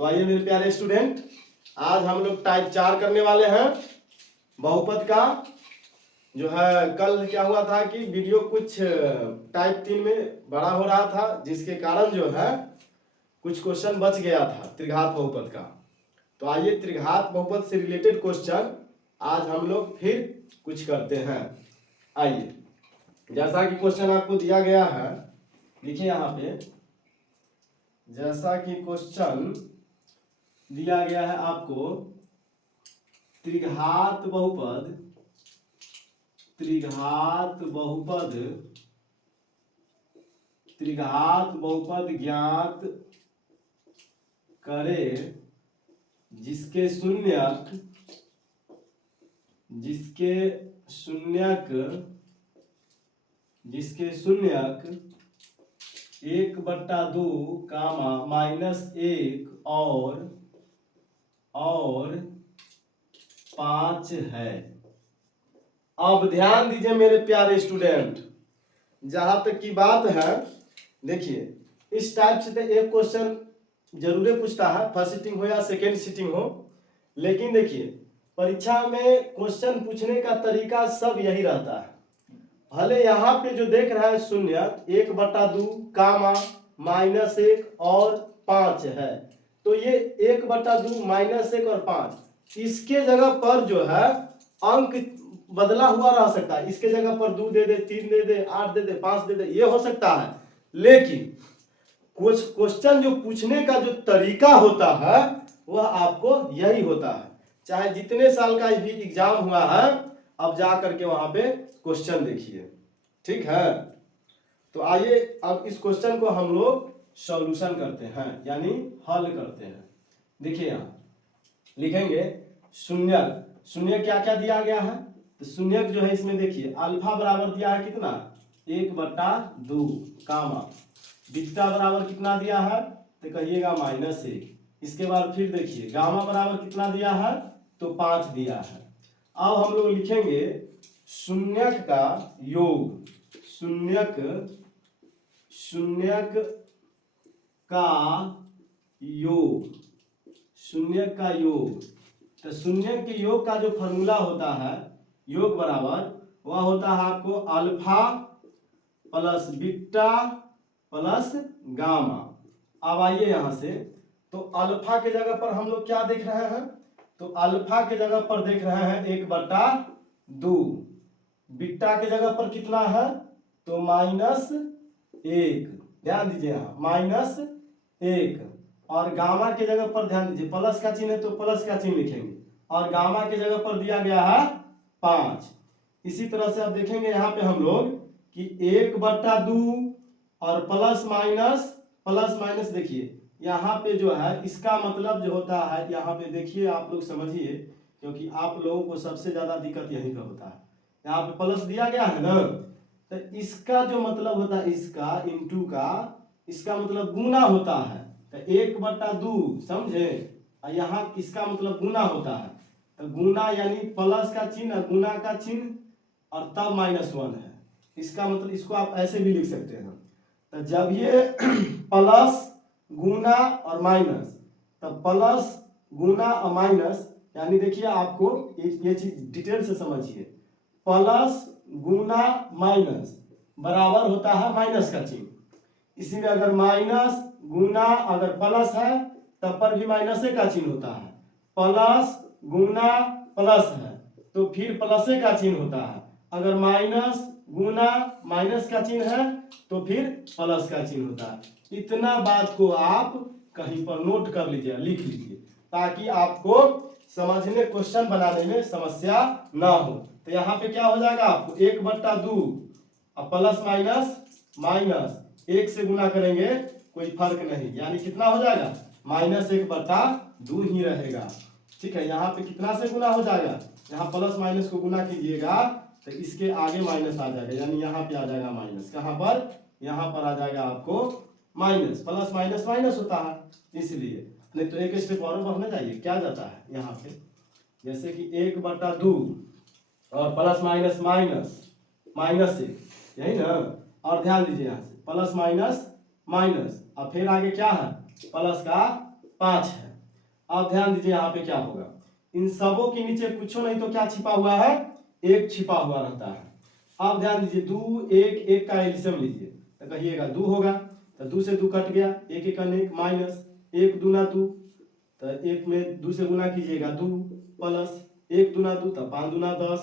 तो आइए मेरे प्यारे स्टूडेंट, आज हम लोग टाइप 4 करने वाले हैं बहुपद का। जो है कल क्या हुआ था कि वीडियो कुछ टाइप 3 में बड़ा हो रहा था, जिसके कारण जो है कुछ क्वेश्चन बच गया था त्रिघात बहुपद का। तो आइए त्रिघात बहुपद से रिलेटेड क्वेश्चन आज हम लोग फिर कुछ करते हैं। आइए, जैसा कि क्वेश्चन आपको दिया गया है, देखिए यहाँ पे जैसा कि क्वेश्चन दिया गया है आपको, त्रिघात बहुपद ज्ञात करे जिसके शून्यक 1/2 कामा -1 और 5 है। अब ध्यान दीजिए मेरे प्यारे स्टूडेंट, जहां तक की बात है, देखिए इस टाइप से तो एक क्वेश्चन जरूर पूछता है, फर्स्ट सिटिंग हो या सेकेंड सिटिंग हो। लेकिन देखिए परीक्षा में क्वेश्चन पूछने का तरीका सब यही रहता है। भले यहाँ पे जो देख रहा है शून्य 1/2 कामा -1 और 5 है, तो ये 1/2 -1 और 5 इसके जगह पर जो है अंक बदला हुआ रह सकता है। इसके जगह पर 2 दे दे, 3 दे दे, 8 दे दे, 5 दे दे, ये हो सकता है। लेकिन कुछ क्वेश्चन जो पूछने का जो तरीका होता है वह आपको यही होता है। चाहे जितने साल का भी एग्जाम हुआ है, अब जा करके वहां पे क्वेश्चन देखिए, ठीक है। तो आइए अब इस क्वेश्चन को हम लोग सॉल्यूशन करते हैं, यानी हल करते हैं। देखिए यहाँ लिखेंगे शून्य क्या क्या दिया गया है। तो शून्य जो है इसमें देखिए अल्फा बराबर दिया है कितना 1/2 कामा, बीटा बराबर कितना दिया है तो कहिएगा -1। इसके बाद फिर देखिए गामा बराबर कितना दिया है तो 5 दिया है। अब हम लोग लिखेंगे शून्यक का योग, शून्यक का योग। तो शून्यक के योग का जो फॉर्मूला होता है, योग बराबर वह होता है आपको alpha plus beta plus gamma. अब आइए यहां से, तो अल्फा के जगह पर हम लोग क्या देख रहे हैं, तो अल्फा के जगह पर देख रहे हैं 1/2, बीटा के जगह पर कितना है तो -1, ध्यान दीजिए यहाँ -1, और गामा के जगह पर ध्यान दीजिए प्लस का चिन्ह है तो प्लस का चिन्ह लिखेंगे, और गामा के जगह पर दिया गया है 5। इसी तरह से अब देखेंगे यहाँ पे हम लोग कि 1/2 और प्लस माइनस देखिए यहाँ पे जो है इसका मतलब जो होता है, यहाँ पे देखिए आप लोग समझिए, क्योंकि आप लोगों को सबसे ज्यादा दिक्कत यहीं का होता है। यहाँ पे प्लस दिया गया है ना, तो इसका जो मतलब होता है, इसका इंटू का, इसका मतलब गुना होता है। तो 1/2 समझे, यहाँ इसका मतलब गुना होता है। तो गुना यानी प्लस का चिन्ह, गुना का चिन्ह और तब -1 है। इसका मतलब इसको आप ऐसे भी लिख सकते हैं। तो जब ये प्लस गुना और माइनस, तब प्लस गुना और माइनस, यानी देखिए आपको ये चीज डिटेल से समझिए, प्लस गुना माइनस बराबर होता है माइनस का चिन्ह। इसीलिए अगर माइनस गुना अगर प्लस है तब पर भी माइनस का चिन्ह होता है, प्लस गुना प्लस है तो फिर प्लस का चिन्ह होता है, अगर माइनस गुना माइनस का चिन्ह है तो फिर प्लस का चिन्ह होता है। इतना बात को आप कहीं पर नोट कर लीजिए, लिख लीजिए, ताकि आपको समझने क्वेश्चन बनाने में समस्या ना हो। तो यहाँ पे क्या हो जाएगा आपको 1/2 और प्लस माइनस 1 से गुना करेंगे कोई फर्क नहीं, यानी कितना हो जाएगा -1/2 ही रहेगा। ठीक है, यहाँ पे कितना से गुना हो जाएगा, यहाँ प्लस माइनस को गुना कीजिएगा तो इसके आगे माइनस आ जाएगा, यानी यहाँ पे आ जाएगा माइनस। कहाँ पर, यहाँ पर आ जाएगा आपको माइनस। प्लस माइनस होता है इसलिए, नहीं तो एक स्टेप और बढ़ने जाइए, क्या जाता है यहाँ पे, जैसे कि 1/2 और प्लस -1, यही ना। और ध्यान दीजिए यहाँ से प्लस माइनस और फिर आगे क्या है प्लस का 5 है। आप ध्यान दीजिए यहाँ पे क्या होगा, इन सबों के नीचे कुछ नहीं तो क्या छिपा हुआ है, एक छिपा हुआ रहता है। आप ध्यान दीजिए, 2 1 1 का एलसीएम लीजिए तो कहिएगा 2 होगा, तो 2 से 2 कट गया, 1 1 1 माइनस 1 दूना 2, तो 1 में 2 से गुना कीजिएगा 2 प्लस 1 दूना 2 तो 5 दूना 10।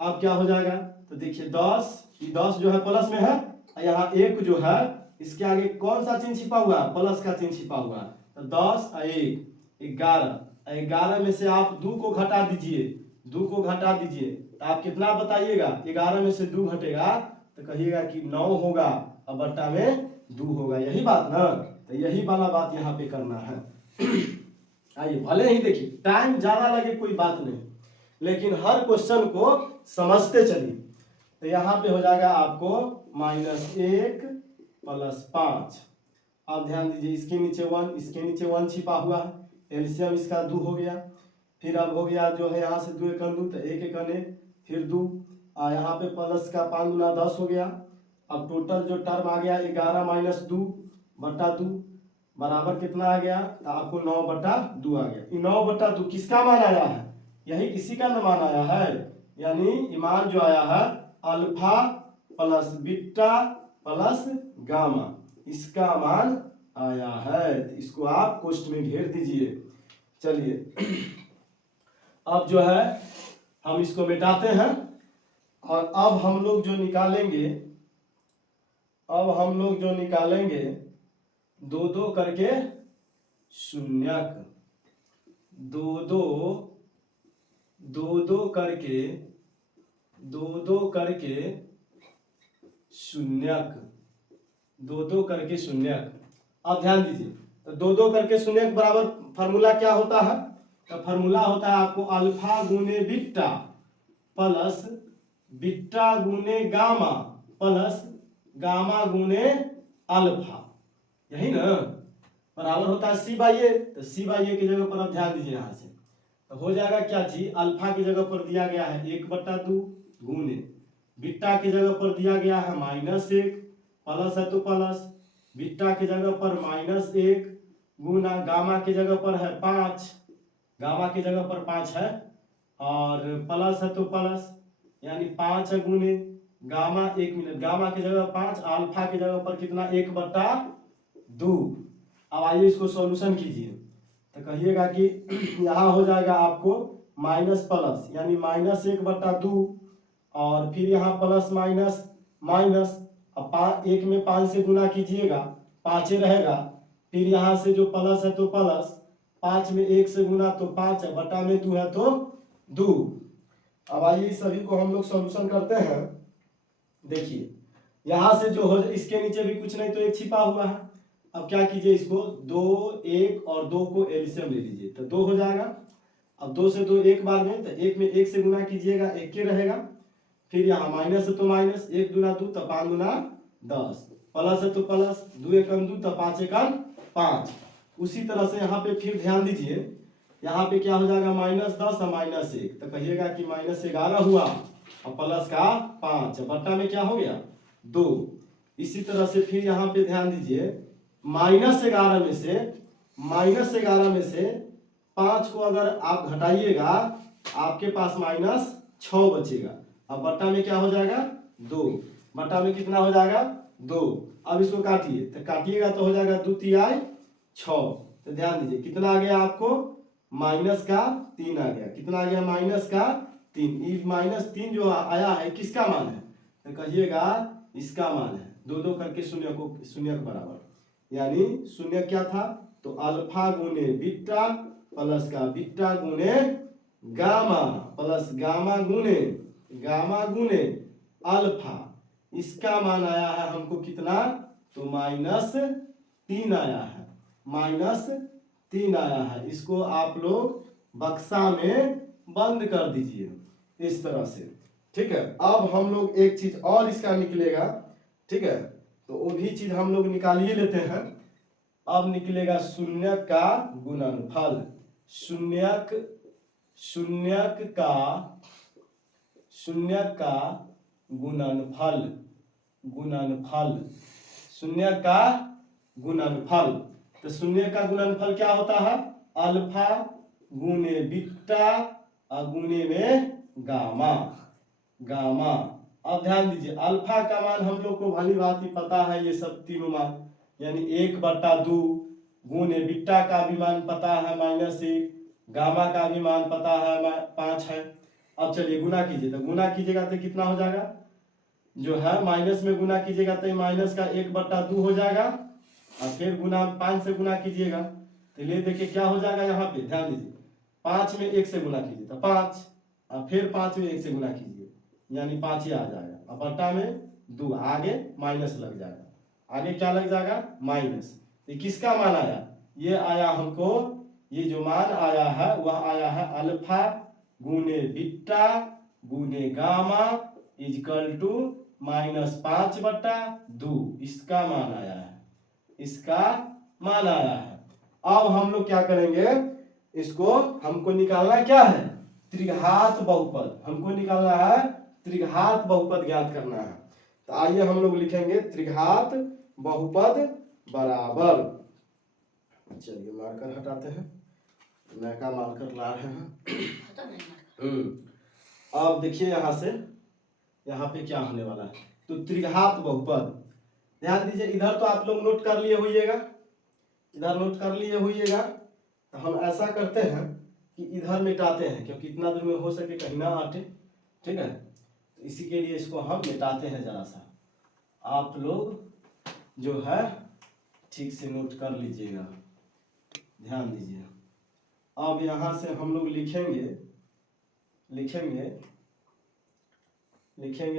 अब क्या हो जाएगा, तो देखिए 10, ये 10 जो है प्लस में है, यहाँ 1 जो है इसके आगे कौन सा चिन्ह छिपा हुआ है, प्लस का चिन्ह छिपा हुआ है, तो 10 और 1 11, 11 में से आप 2 को घटा दीजिए, 2 को घटा दीजिए तो आप कितना बताइएगा, 11 में से 2 घटेगा तो कहिएगा कि 9 होगा और बट्टा में 2 होगा, यही बात ना, तो यही वाला बात यहाँ पे करना है। आइए, भले ही देखिए टाइम ज्यादा लगे कोई बात नहीं, लेकिन हर क्वेश्चन को समझते चलिए। तो यहाँ पे हो जाएगा आपको -1 + 5। आप ध्यान दीजिए, इसके नीचे 1, इसके नीचे 1 छिपा हुआ है, एलसीएम इसका 2 हो गया। फिर अब हो गया जो है यहाँ से 2 1 2 तो 1 1 1 फिर 2, यहाँ पे प्लस का 5 गुना 10 हो गया। अब टोटल जो टर्म आ गया 11 - 2 बटा 2 बराबर कितना आ गया, तो आपको 9 बटा 2 आ गया। 9 बटा 2 किसका मान आया है, यही इसी का मान आया है, यानी ईमान जो आया है alpha plus beta plus gamma, इसका मान आया है। तो इसको आप क्वेश्चन में घेर दीजिए। चलिए अब जो है हम इसको मिटाते हैं, और अब हम लोग जो निकालेंगे, दो दो करके शून्यक, दो दो करके शून्यक, दो करके शून्यक। अब ध्यान दीजिए, तो दो करके शून्यक बराबर फार्मूला क्या होता है, तो फार्मूला होता है आपको अल्फा गुने बीटा प्लस बीटा गुने गामा प्लस गामा गुने अल्फा, यही ना, बराबर होता है C/A। तो C/A की जगह पर अब ध्यान दीजिए, यहाँ से तो हो जाएगा क्या चीज, अल्फा की जगह पर दिया गया है 1/2 गुने, बीटा की जगह पर दिया गया है -1, प्लस है तो प्लस, बीटा की जगह पर -1 गुना गामा की जगह पर है 5, गामा की जगह पर 5 है, और प्लस है तो प्लस, यानी 5 गुने गामा, 1 मिनट, गामा की जगह 5, अल्फा की जगह पर कितना 1/2। अब आइए इसको सॉल्यूशन कीजिए, तो कहिएगा कि यहाँ हो जाएगा आपको माइनस प्लस, यानी -1/2, और फिर यहाँ प्लस माइनस माइनस, अब 1 में 5 से गुना कीजिएगा 5 रहेगा, फिर यहाँ से जो प्लस है तो प्लस, 5 में 1 से गुना तो 5 है, बटा में 2 है तो 2। अब आइए सभी को हम लोग सॉल्यूशन करते हैं। देखिए यहाँ से जो हो, इसके नीचे भी कुछ नहीं तो 1 छिपा हुआ है। अब क्या कीजिए, इसको 2 1 और 2 को एलसीएम ले लीजिए, तो 2 हो जाएगा। अब 2 से 2 एक बार में, तो 1 में 1 से गुना कीजिएगा 1 के रहेगा, फिर यहाँ माइनस है तो माइनस, 1 दूना 2 तो 5 दूना 10, प्लस है तो प्लस, 2 1 2 तो 5 1 5। उसी तरह से यहाँ पे फिर ध्यान दीजिए, यहाँ पे क्या हो जाएगा -10 और -1, तो कहिएगा कि -11 हुआ और प्लस का 5, बट्टा में क्या हो गया 2। इसी तरह से फिर यहाँ पे ध्यान दीजिए, -11 में से 5 को अगर आप घटाइएगा आपके पास -6 बचेगा, अब बट्टा में क्या हो जाएगा 2, बट्टा में कितना हो जाएगा 2। अब इसको काटिए, तो काटिएगा तो हो जाएगा 2 तिहाई 6। तो ध्यान दीजिए कितना आ गया आपको, -3 आ गया, कितना आ गया -3। ये -3 जो आया है किसका मान है, तो कहिएगा इसका मान है, 2 2 करके शून्य को शून्य के बराबर, यानी शून्य क्या था, तो अल्फा गुने बीटा प्लस का बीटा गुने गामा प्लस गामा गुने अल्फा, इसका मान आया है हमको कितना, तो -3 आया है, -3 आया है। इसको आप लोग बक्सा में बंद कर दीजिए इस तरह से, ठीक है। अब हम लोग एक चीज और इसका निकलेगा, ठीक है, तो वो भी चीज हम लोग निकाल ही लेते हैं। अब निकलेगा शून्यक का गुणनफल, शून्यक का गुणनफल, शून्य का गुणनफल। तो शून्य का गुणनफल क्या होता है, अल्फा गुने बीटा और गुने में गामा गामा। अब ध्यान दीजिए अल्फा का मान हम लोग को भली भांति पता है, ये सब तीनों मान, यानी 1/2 गुने बीटा का भी मान पता है -1, गामा का भी मान पता है 5 है। अब चलिए गुना कीजिए, तो गुना कीजिएगा तो कितना हो जाएगा, जो है माइनस में गुना कीजिएगा तो माइनस का 1/2 हो जाएगा, और फिर गुना 5 से गुना कीजिएगा तो ले देखिए क्या हो जाएगा। यहाँ पे ध्यान दीजिए 5 में 1 से गुना कीजिए तो 5, और फिर 5 में 1 से गुना कीजिए यानी 5 ही आ जाएगा, और बट्टा में 2, आगे माइनस लग जाएगा, आगे क्या लग जाएगा माइनस। ये किसका मान आया, ये आया हमको, ये जो मान आया है वह आया है अल्फा गुने बीटा गुने गामा इजकल टू -5/2, इसका मान आया है, इसका मान आया है। अब हम लोग क्या करेंगे, इसको हमको निकालना क्या है, त्रिघात बहुपद, हमको निकालना है त्रिघात बहुपद ज्ञात करना है। तो आइए हम लोग लिखेंगे त्रिघात बहुपद बराबर, चलिए मार्कर हटाते हैं, नया मार्कर ला रहे हैं। अब देखिए यहाँ से यहाँ पे क्या होने वाला है, तो त्रिघात बहुपद, ध्यान दीजिए इधर तो आप लोग नोट कर लिए होइएगा, इधर नोट कर लिए होइएगा। तो हम ऐसा करते हैं कि इधर मिटाते हैं, क्योंकि इतना दूर में हो सके कहीं ना हटे, ठीक है, तो इसी के लिए इसको हम मिटाते हैं जरा सा, आप लोग जो है ठीक से नोट कर लीजिएगा, ध्यान दीजिए। अब यहाँ से हम लोग लिखेंगे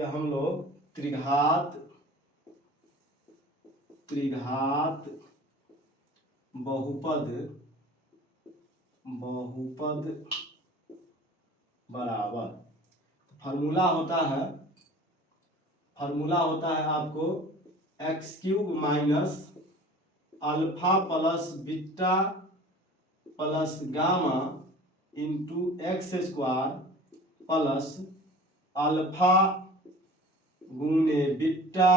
हम लोग त्रिघात बहुपद बराबर, फार्मूला होता है आपको x³ minus alpha plus beta plus gamma into x² plus alpha गुने बीटा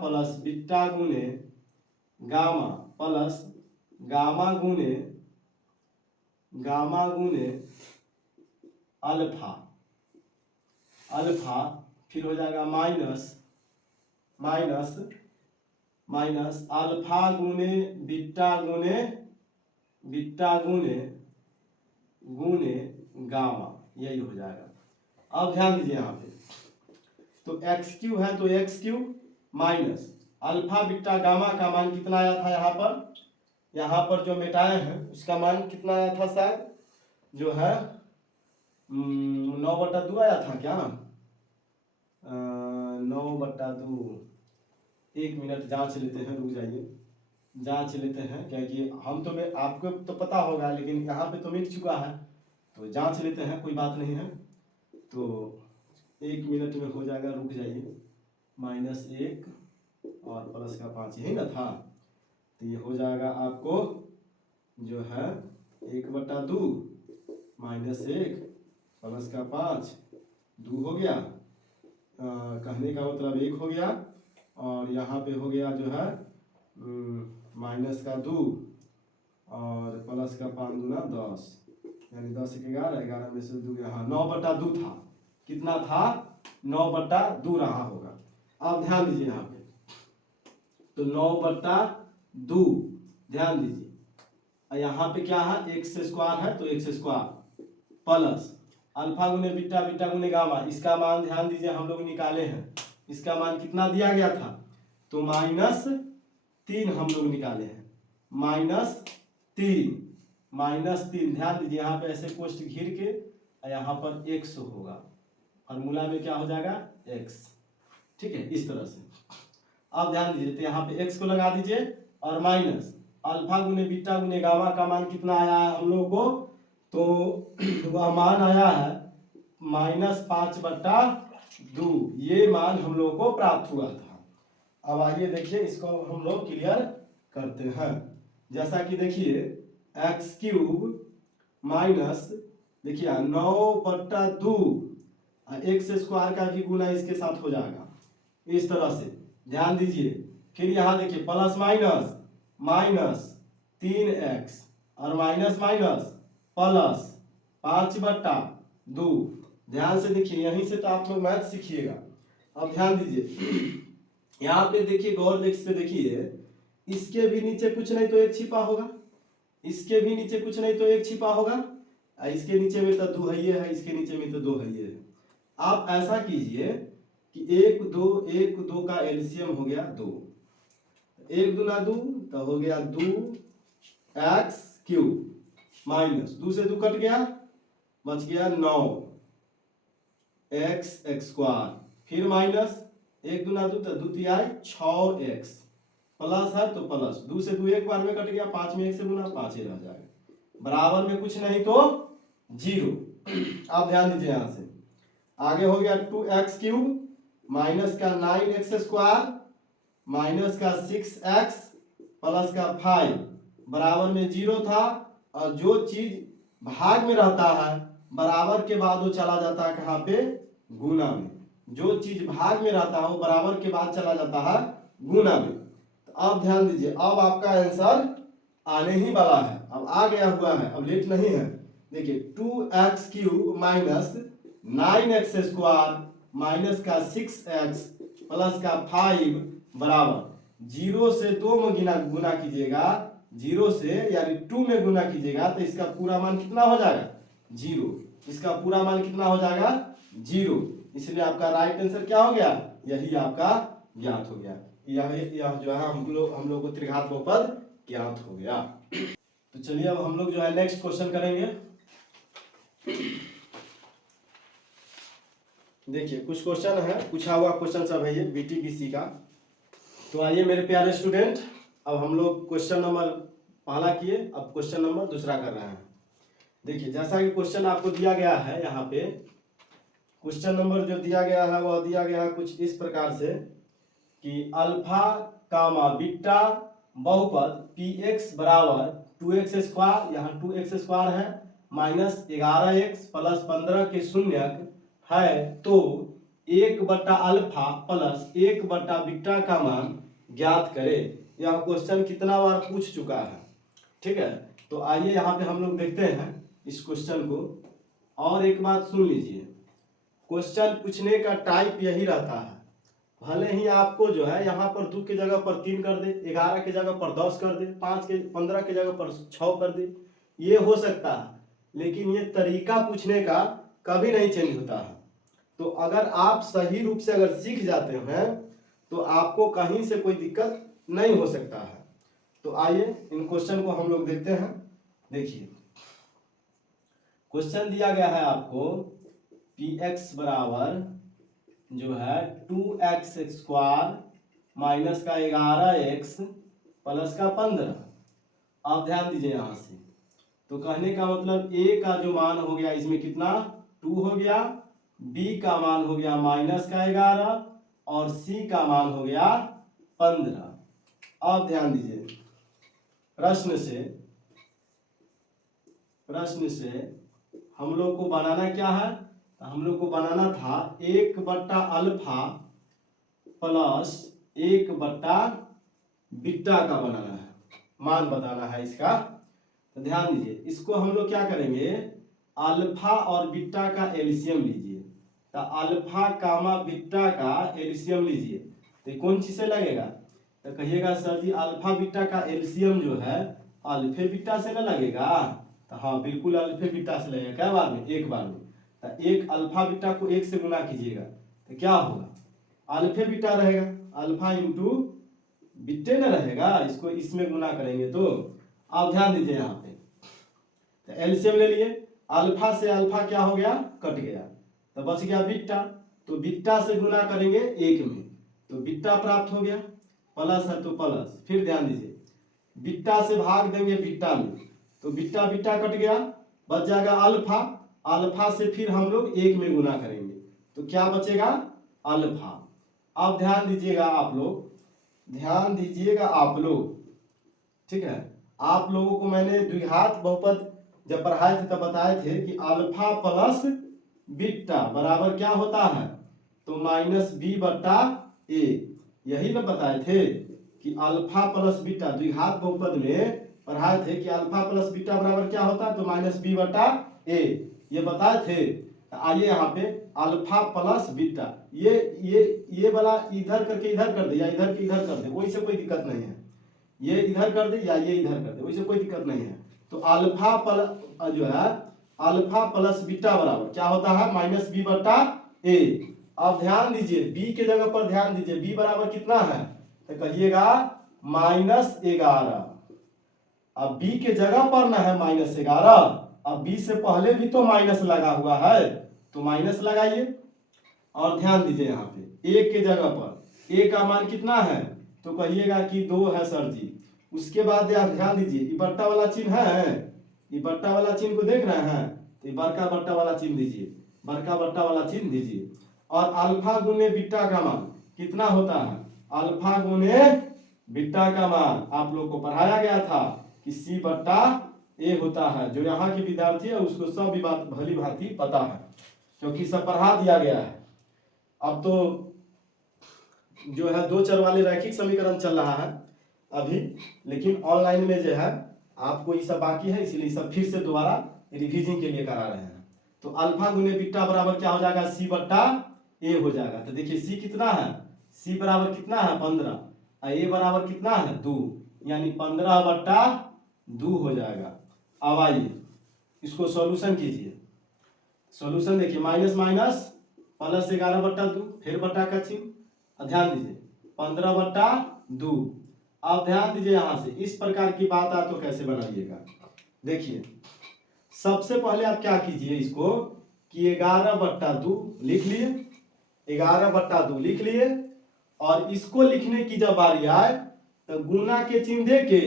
प्लस बीटा गुने गामा प्लस गामा गुने अल्फा फिर हो जाएगा माइनस अल्फा गुने बीटा गुने गामा, यही हो जाएगा। अब ध्यान दीजिए यहाँ पे, तो x³ है तो x³ minus alpha beta gamma का मान कितना आया था, यहाँ पर जो मिटाए हैं उसका मान कितना आया था, शायद जो है 9/2 आया था क्या, 9/2, 1 मिनट जांच लेते हैं, रुक जाइए जांच लेते हैं, क्योंकि हम तो आपको तो पता होगा लेकिन यहाँ पे तो मिट चुका है, तो जांच लेते हैं, कोई बात नहीं है। तो 1 मिनट में हो जाएगा, रुक जाइए, -1 और प्लस का 5 यही ना था, तो ये हो जाएगा आपको जो है 1/2 -1 प्लस का 5 2 हो गया, कहने का मतलब 1 हो गया, और यहाँ पे हो गया जो है -2 और प्लस का 5 दूना 10, यानी 10 11 11 में से 2 गया, हाँ 9/2 था, कितना था 9/2 रहा होगा। अब ध्यान दीजिए यहाँ पे, तो 9/2 ध्यान दीजिए, यहाँ पे क्या है x² है तो x² प्लस अल्फा गुने बीटा गुने गामा, इसका मान ध्यान दीजिए हम लोग निकाले हैं, इसका मान कितना दिया गया था, तो -3 हम लोग निकाले हैं, -3 ध्यान दीजिए यहाँ पे ऐसे कोष्ठ घिर के यहाँ पर x होगा, फार्मूला में क्या हो जाएगा x, ठीक है, इस तरह से। अब ध्यान दीजिए, तो यहाँ पे x को लगा दीजिए और माइनस अल्फा गुने बीटा गुने गामा का मान कितना आया है हम लोग को, तो वह मान आया है -5/2, ये मान हम लोग को प्राप्त हुआ था। अब आइए देखिए इसको हम लोग क्लियर करते हैं, जैसा कि देखिए x³ माइनस देखिए 9/2 x² का भी गुना इसके साथ हो जाएगा, इस तरह से ध्यान दीजिए। फिर यहाँ देखिए प्लस माइनस 3x और माइनस माइनस प्लस 5/2। ध्यान से देखिए, यहीं से तो आप लोग मैथ सीखिएगा। अब ध्यान दीजिए, यहाँ पे देखिए, गौर से देखिए, इसके भी नीचे कुछ नहीं तो एक छिपा होगा, इसके भी नीचे कुछ नहीं तो एक छिपा होगा, इसके नीचे में तो 2 है, इसके नीचे में तो 2 है। आप ऐसा कीजिए कि 1 2 का एलसीएम हो गया 2, 1 दूना 2 तो हो गया 2x³ माइनस 2 से 2 कट गया, बच गया 9x² फिर माइनस 1 दूना 2 तो 2 तिहाई 6x प्लस है तो प्लस 2 से 2 एक बार में कट गया, 5 में 1 से गुना 5 ही रह जाएगा, बराबर में कुछ नहीं तो 0। अब ध्यान दीजिए, यहां से आगे हो गया 2x³ माइनस का 9x² माइनस का 6x प्लस का 5 बराबर में 0 था। और जो चीज भाग में रहता है बराबर के बाद वो चला जाता है कहाँ पे, गुना में। जो चीज भाग में रहता है वो बराबर के बाद चला जाता है गुना में। तो अब ध्यान दीजिए, अब आपका आंसर आने ही वाला है, अब आ गया हुआ है, अब लेट नहीं है। देखिए 2x³ माइनस 9x² माइनस का 6x प्लस का 5 बराबर 0 से 2 में गुना कीजिएगा, 0 से यानी 2 में गुना कीजिएगा तो इसका पूरा मान कितना हो जाएगा, 0। इसका पूरा मान कितना हो जाएगा, 0। इसलिए आपका राइट आंसर क्या हो गया, यही आपका ज्ञात हो गया। यह जो है हम लोग को त्रिघात बहुपद ज्ञात हो गया। तो चलिए अब हम लोग जो है नेक्स्ट क्वेश्चन करेंगे। देखिए कुछ क्वेश्चन है, पूछा हुआ क्वेश्चन सब है ये BTBC का। तो आइए मेरे प्यारे स्टूडेंट, अब हम लोग क्वेश्चन नंबर पहला किए, अब क्वेश्चन नंबर दूसरा कर रहे हैं। देखिए जैसा कि क्वेश्चन आपको दिया गया है, यहाँ पे क्वेश्चन नंबर जो दिया गया है वह दिया गया है कुछ इस प्रकार से कि अल्फा कामा बीटा बहुपद px बराबर 2x², यहाँ 2x² है, माइनस 11x प्लस 15 के शून्यक है, तो 1/अल्फा प्लस 1/बीटा का मान ज्ञात करे। यह क्वेश्चन कितना बार पूछ चुका है, ठीक है। तो आइए यहाँ पे हम लोग देखते हैं इस क्वेश्चन को। और एक बात सुन लीजिए, क्वेश्चन पूछने का टाइप यही रहता है, भले ही आपको जो है यहाँ पर 2 की जगह पर 3 कर दे, 11 की जगह पर 10 कर दे, 15 की जगह पर 6 कर दे, ये हो सकता है, लेकिन ये तरीका पूछने का कभी नहीं चेंज होता है। तो अगर आप सही रूप से अगर सीख जाते हैं तो आपको कहीं से कोई दिक्कत नहीं हो सकता है। तो आइए इन क्वेश्चन को हम लोग देखते हैं। देखिए क्वेश्चन दिया गया है आपको px बराबर जो है 2x² माइनस का 11x प्लस का 15। अब ध्यान दीजिए यहाँ से, तो कहने का मतलब a का जो मान हो गया इसमें कितना 2 हो गया, b का मान हो गया माइनस का 11 और c का मान हो गया 15। अब ध्यान दीजिए, प्रश्न से हम लोग को बनाना क्या है, हम लोग को बनाना था 1/अल्फा प्लस 1/बीटा का बनाना है, मान बताना है इसका। तो ध्यान दीजिए, इसको हम लोग क्या करेंगे, अल्फा और बीटा का एलसीएम लीजिए। तो अल्फा कामा बीटा का एलसीएम लीजिए, तो कौन चीज से लगेगा, तो कहिएगा सर जी अल्फा बीटा का एलसीएम जो है अल्फे बीटा से ना लगेगा। तो हाँ बिल्कुल अल्फे बीटा से लगेगा, क्या बार में, एक बार में। तो एक अल्फा बीटा को 1 से गुना कीजिएगा तो क्या होगा, अल्फे बीटा रहेगा, अल्फा इंटू बीटे न रहेगा, इसको इसमें गुना करेंगे तो। आप ध्यान दीजिए यहाँ पे, तो एलसीएम ले लिए, अल्फा से अल्फा क्या हो गया, कट गया, तो बच गया बीटा। तो बीटा से गुना करेंगे 1 में तो बीटा प्राप्त हो गया, प्लस है तो प्लस। फिर ध्यान दीजिए, बीटा से भाग देंगे बीटा में तो बीटा बीटा कट गया, बच जाएगा अल्फा। अल्फा से फिर हम लोग 1 में गुना करेंगे तो क्या बचेगा, अल्फा। अब ध्यान दीजिएगा आप लोग, ठीक है। आप लोगों को मैंने द्विघात बहुपद जब पढ़ाए थे तब बताए थे कि अल्फा प्लस बीटा बराबर क्या होता है, तो -b/a। यही ना बताए थे कि अल्फा प्लस बीटा द्विघात बहुपद में पढ़ाए थे कि अल्फा प्लस बीटा बराबर क्या होता है, तो माइनस बी बटा ए, ये बताए थे। तो आइए यहाँ पे अल्फा प्लस बीटा, ये वाला इधर करके इधर कर दे या इधर के इधर कर दे, वही से कोई दिक्कत नहीं है। ये इधर कर दे या ये इधर कर दे, वही से कोई दिक्कत नहीं है। तो अल्फा प्लस जो है अल्फा प्लस बीटा बराबर क्या होता है, माइनस बी बटा ए। अब ध्यान दीजिए बी के जगह पर ध्यान दीजिए, बी बराबर कितना है, तो कहिएगा -11। अब बी के जगह पर ना है -11, अब बी से पहले भी तो माइनस लगा हुआ है, तो माइनस लगाइए। और ध्यान दीजिए यहाँ पे ए के जगह पर ए का मान कितना है, तो कहिएगा कि 2 है सर जी। उसके बाद ध्यान दीजिए ये बट्टा वाला चिन्ह है, ये बट्टा वाला चिन्ह को देख रहे हैं, तो बड़का बट्टा वाला चिन्ह दीजिए, बड़का बट्टा वाला चिन्ह दीजिए। और अल्फा गुने बीटा का मान कितना होता है, अल्फा गुने बीटा का मान आप लोग को पढ़ाया गया था कि सी बट्टा ए होता है। जो यहाँ के विद्यार्थी है उसको सब भी बात भली भांति पता है, क्योंकि सब पढ़ा दिया गया है। अब तो जो है 2 चर वाले रैखिक समीकरण चल रहा है अभी, लेकिन ऑनलाइन में जो है आपको ये सब बाकी है, इसलिए सब फिर से दोबारा रिवीजन के लिए करा रहे हैं। तो अल्फा गुने बीटा बराबर क्या हो जाएगा, सी बट्टा ए हो जाएगा। तो देखिए सी कितना है, सी बराबर कितना है 15, और ए बराबर कितना है 2, यानी 15 बट्टा 2 हो जाएगा। अब आइए इसको सॉल्यूशन कीजिए। सॉल्यूशन देखिए माइनस माइनस प्लस 11 बट्टा 2, फिर बट्टा का चिन्ह, ध्यान दीजिए 15 बट्टा 2। अब ध्यान दीजिए यहाँ से इस प्रकार की बात आ तो कैसे बनाइएगा। देखिए सबसे पहले आप क्या कीजिए, इसको कि 11 बट्टा 2 लिख लिए, 11 बट्टा 2 लिख लिए। और इसको लिखने की जब बारी आए तो गुना के चिन्ह दे के,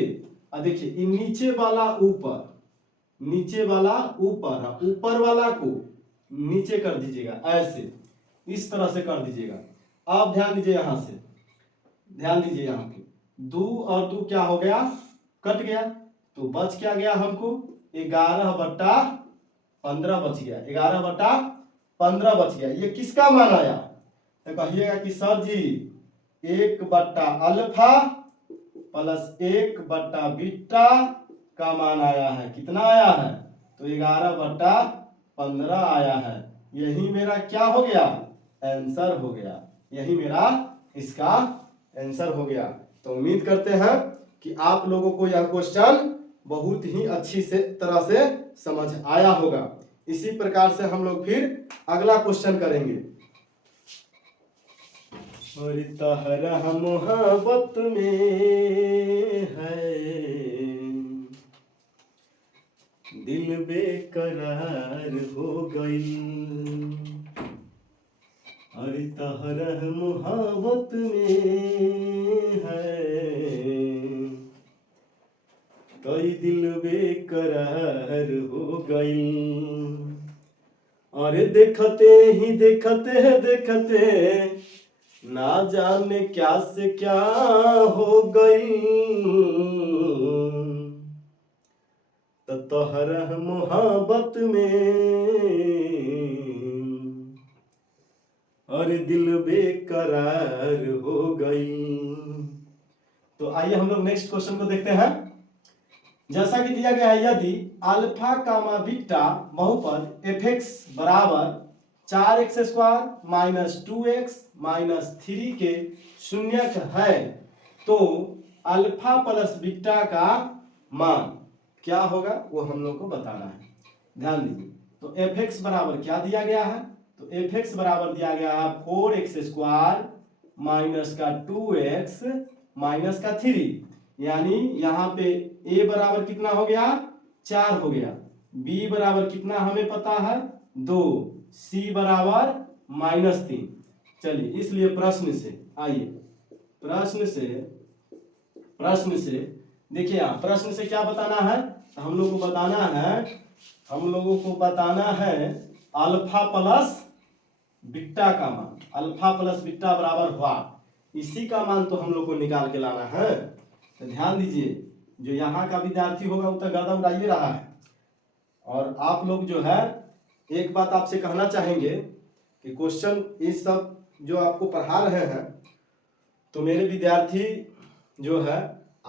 और देखिए नीचे वाला ऊपर, नीचे वाला ऊपर, ऊपर वाला को नीचे कर दीजिएगा, ऐसे इस तरह से कर दीजिएगा। अब ध्यान दीजिए यहाँ से, ध्यान दीजिए यहाँ पे 2 और 2 क्या हो गया, कट गया, तो बच क्या गया हमको 11 बट्टा 15 बच गया, 11 बट्टा 15 बच गया। ये किसका मान आया, तो कहिएगा कि सर जी 1 बट्टा अल्फा प्लस 1 बट्टा बीटा का मान आया है। कितना आया है, तो 11 बट्टा 15 आया है। यही मेरा क्या हो गया, आंसर हो गया, यही मेरा इसका आंसर हो गया। तो उम्मीद करते हैं कि आप लोगों को यह क्वेश्चन बहुत ही अच्छी से तरह से समझ आया होगा। इसी प्रकार से हम लोग फिर अगला क्वेश्चन करेंगे। और तहरा मोहब्बत में है दिल बेकरार हो गई, और तहरा मोहब्बत में है कई दिल बेकरार हो गई। और देखते ही देखते ना जाने क्या से क्या हो गई, तो तोहरा मोहब्बत में और दिल बेकरार हो गई। तो आइए हम लोग नेक्स्ट क्वेश्चन को देखते हैं। जैसा कि दिया गया है, यदि अल्फा कामा बीटा बहुपद fx बराबर 4x² माइनस 2x माइनस 3 के शून्यक है, तो अल्फा प्लस बीटा का मान क्या होगा वो हम लोग को बताना है। ध्यान दीजिए, तो fx बराबर क्या दिया गया है, तो fx बराबर दिया गया है 4x² माइनस का 2x माइनस का 3, यानी यहाँ पे a बराबर कितना हो गया 4 हो गया, b बराबर कितना हमें पता है 2, c बराबर -3। चलिए इसलिए प्रश्न से आइए, प्रश्न से देखिए यहाँ प्रश्न से क्या बताना है, हम लोगों को बताना है अल्फा प्लस बीटा का मान। अल्फा प्लस बीटा बराबर हुआ, इसी का मान तो हम लोग को निकाल के लाना है। तो ध्यान दीजिए, जो यहाँ का विद्यार्थी होगा वो तो गर्दा उड़ाइए रहा है। और आप लोग जो है एक बात आपसे कहना चाहेंगे कि क्वेश्चन इस सब जो आपको पढ़ा रहे हैं, तो मेरे विद्यार्थी जो है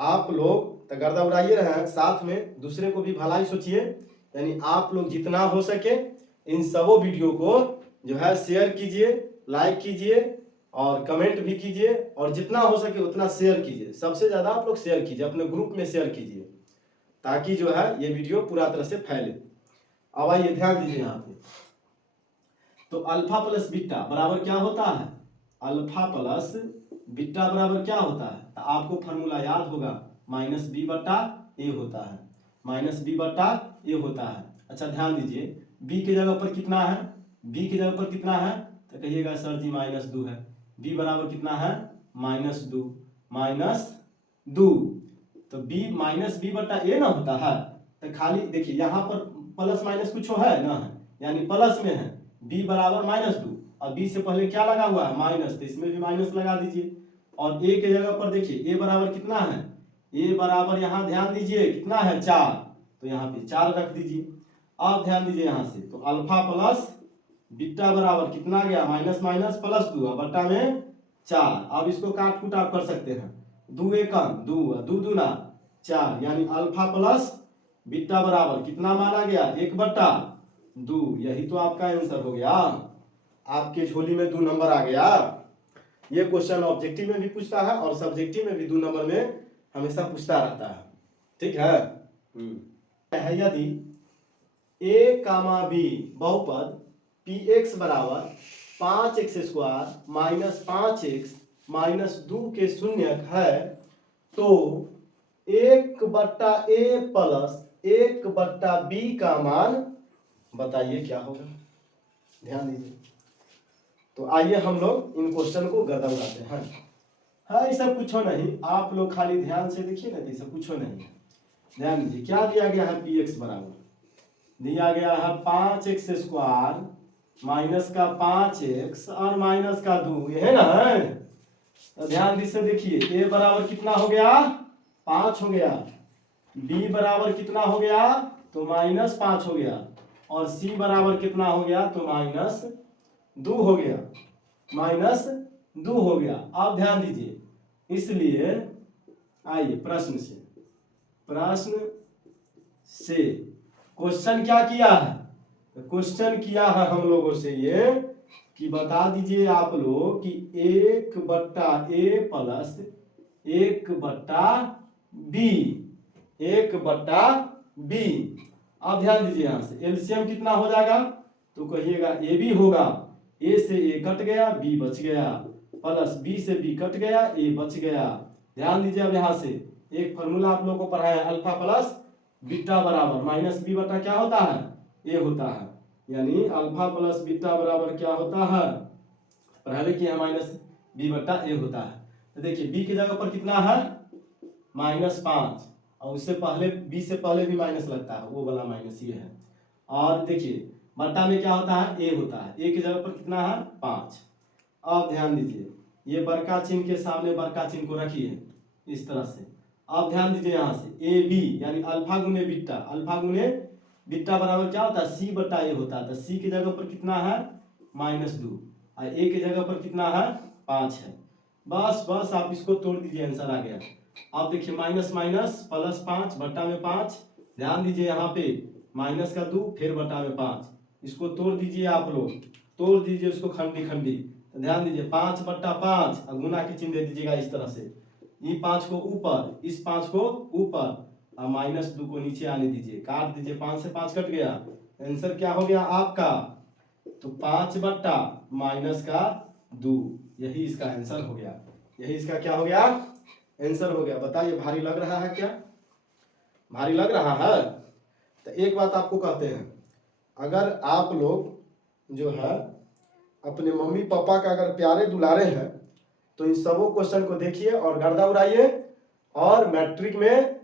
आप लोग तो गर्दा उड़ाइए रहे हैं, साथ में दूसरे को भी भलाई सोचिए। यानी आप लोग जितना हो सके इन सबों वीडियो को जो है शेयर कीजिए, लाइक कीजिए और कमेंट भी कीजिए, और जितना हो सके उतना शेयर कीजिए। सबसे ज़्यादा आप लोग शेयर कीजिए, अपने ग्रुप में शेयर कीजिए, ताकि जो है ये वीडियो पूरा तरह से फैले। अब आइए ध्यान दीजिए यहाँ पे। तो अल्फा प्लस बीटा बराबर क्या होता है? अल्फा प्लस बीटा बराबर क्या होता है? तो आपको फॉर्मूला याद होगा, माइनस बी बटा ए होता है, माइनस बी बटा ए होता है। अच्छा ध्यान दीजिए, बी की जगह पर कितना है? बी की जगह पर कितना है? तो कहिएगा सर जी -2 है। बी बराबर कितना है? -2, -2। तो बी माइनस बी बटा ए ना होता है। तो खाली देखिए यहाँ पर प्लस माइनस कुछ है ना, है यानी प्लस में है। बी बराबर -2 और बी से पहले क्या लगा हुआ है? माइनस, तो इसमें भी माइनस लगा दीजिए। और ए के जगह पर देखिए ए बराबर कितना है? ए बराबर यहाँ ध्यान दीजिए कितना है? 4, तो यहाँ पे 4 रख दीजिए। अब ध्यान दीजिए यहाँ से, तो अल्फा प्लस बीटा बराबर कितना गया? माइनस माइनस प्लस 2 बटा में 4। अब इसको काट कूट आप कर सकते हैं, 2 एकम 2, 2 दूना 4, यानी अल्फा प्लस बीटा बराबर कितना माना गया? 1/2। यही तो आपका आंसर हो गया। आपके झोली में 2 नंबर आ गया। ये क्वेश्चन ऑब्जेक्टिव में भी पूछता है और सब्जेक्टिव में भी 2 नंबर में हमेशा पूछता रहता है। ठीक है। यदि a, b बहुपद px बराबर 5x² - 5x - 2 के शून्यक है, तो 1/a प्लस 1/b का मान बताइए क्या होगा? ध्यान दीजिए। तो आइए हम लोग इन क्वेश्चन को गर्दा उड़ाते हैं। हाँ, ये सब कुछ हो नहीं, आप लोग खाली ध्यान से देखिए ना, ये सब कुछ हो नहीं। ध्यान दीजिए, क्या दिया गया है? px बराबर दिया गया है 5x² माइनस का 5x और माइनस का 2, ये है ना है? तो ध्यान से देखिए, a बराबर कितना हो गया? 5 हो गया। b बराबर कितना हो गया? तो -5 हो गया। और c बराबर कितना हो गया? तो -2 हो गया, -2 हो गया। अब ध्यान दीजिए, इसलिए आइए प्रश्न से क्वेश्चन क्या किया है? क्वेश्चन किया है हम लोगों से ये कि बता दीजिए आप लोग कि 1/a प्लस 1/b। अब ध्यान दीजिए, यहाँ से एलसीएम कितना हो जाएगा? तो कहिएगा ए बी होगा। ए से ए कट गया, बी बच गया, प्लस बी से बी कट गया, ए बच गया। ध्यान दीजिए, अब यहाँ से एक फॉर्मूला आप लोगों को पढ़ाया, अल्फा प्लस बीटा बराबर माइनस बी बटा क्या होता है? ए होता है। यानी अल्फा प्लस बीटा बराबर क्या होता है? पहले किया माइनस बी बटा ए होता है। तो देखिए बी की जगह पर कितना है? -5, और उससे पहले बी से पहले भी माइनस लगता है, वो वाला माइनस ये है। और देखिए बटा में क्या होता है? ए होता है। ए की जगह पर कितना है? 5। अब ध्यान दीजिए, ये बड़का चिन्ह के सामने बड़का चिन्ह को रखिए इस तरह से। अब ध्यान दीजिए, यहाँ से ए बी यानी अल्फा गुने बीटा, अल्फा गुने बीटा बराबर क्या होता है? सी बटा ए होता है। तो सी की जगह पर कितना है? -2, और ए की जगह पर कितना है? 5 है। बस आप इसको तोड़ दीजिए, आंसर आ गया। अब देखिए माइनस माइनस प्लस 5 बटा में 5। ध्यान दीजिए यहाँ पे माइनस का 2 फिर बटा में 5, इसको तोड़ दीजिए आप लोग, तोड़ दीजिए उसको खंडी खंडी। तो ध्यान दीजिए 5/5 और गुना के चिन्ह दे दीजिएगा इस तरह से। ये 5 को ऊपर, इस 5 को ऊपर और -2 को नीचे आने दीजिए, काट दीजिए। 5 से 5 कट गया, आंसर क्या हो गया आपका? तो 5 बट्टा -2, यही इसका आंसर हो गया। यही इसका क्या हो गया? आंसर हो गया। बताइए भारी लग रहा है क्या? भारी लग रहा है? तो एक बात आपको कहते हैं, अगर आप लोग जो है अपने मम्मी पापा का अगर प्यारे दुलारे हैं तो इन सबों क्वेश्चन को देखिए और गर्दा उड़ाइए और मैट्रिक में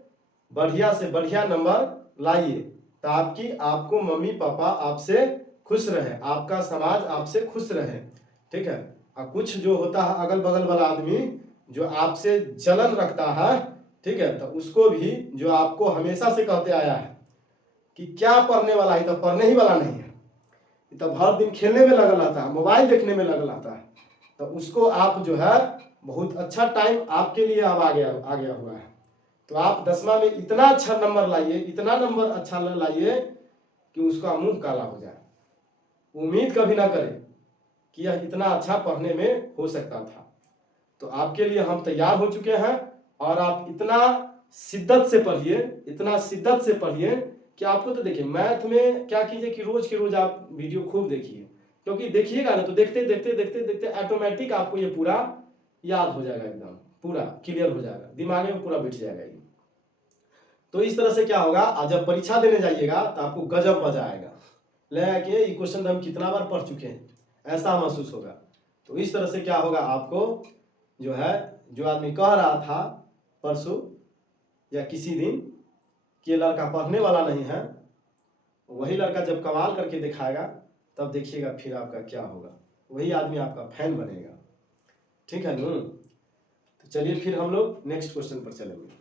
बढ़िया से बढ़िया नंबर लाइए, ताकि आपको मम्मी पापा आपसे खुश रहे, आपका समाज आपसे खुश रहे। ठीक है। और कुछ जो होता है अगल बगल वाला आदमी जो आपसे जलन रखता है, ठीक है, तो उसको भी जो आपको हमेशा से कहते आया है कि क्या पढ़ने वाला है, तो पढ़ने ही वाला नहीं है, तो हर दिन खेलने में लगा रहता है, मोबाइल देखने में लगा रहता है, तो उसको आप जो है बहुत अच्छा टाइम आपके लिए अब आ गया हुआ है। तो आप 10वां में इतना अच्छा नंबर लाइए, इतना नंबर अच्छा लाइए कि उसका मुंह काला हो जाए, उम्मीद कभी ना करे कि यह इतना अच्छा पढ़ने में हो सकता था। तो आपके लिए हम तैयार हो चुके हैं और आप इतना शिद्दत से पढ़िए, इतना शिद्दत से पढ़िए कि आपको तो देखिए मैथ में क्या कीजिए कि रोज के रोज आप वीडियो खूब देखिए, क्योंकि देखिएगा ना तो देखते देखते देखते देखते ऑटोमेटिक आपको ये पूरा याद हो जाएगा, एकदम पूरा क्लियर हो जाएगा, दिमाग में पूरा बैठ जाएगा ये। तो इस तरह से क्या होगा, आज जब परीक्षा देने जाइएगा तो आपको गजब मजा आएगा, लगेगा कि ये क्वेश्चन हम कितना बार पढ़ चुके हैं, ऐसा महसूस होगा। तो इस तरह से क्या होगा, आपको जो है, जो आदमी कह रहा था परसों या किसी दिन कि लड़का पढ़ने वाला नहीं है, वही लड़का जब कमाल करके दिखाएगा तब देखिएगा फिर आपका क्या होगा, वही आदमी आपका फैन बनेगा। ठीक है ना? तो चलिए फिर हम लोग नेक्स्ट क्वेश्चन पर चलेंगे।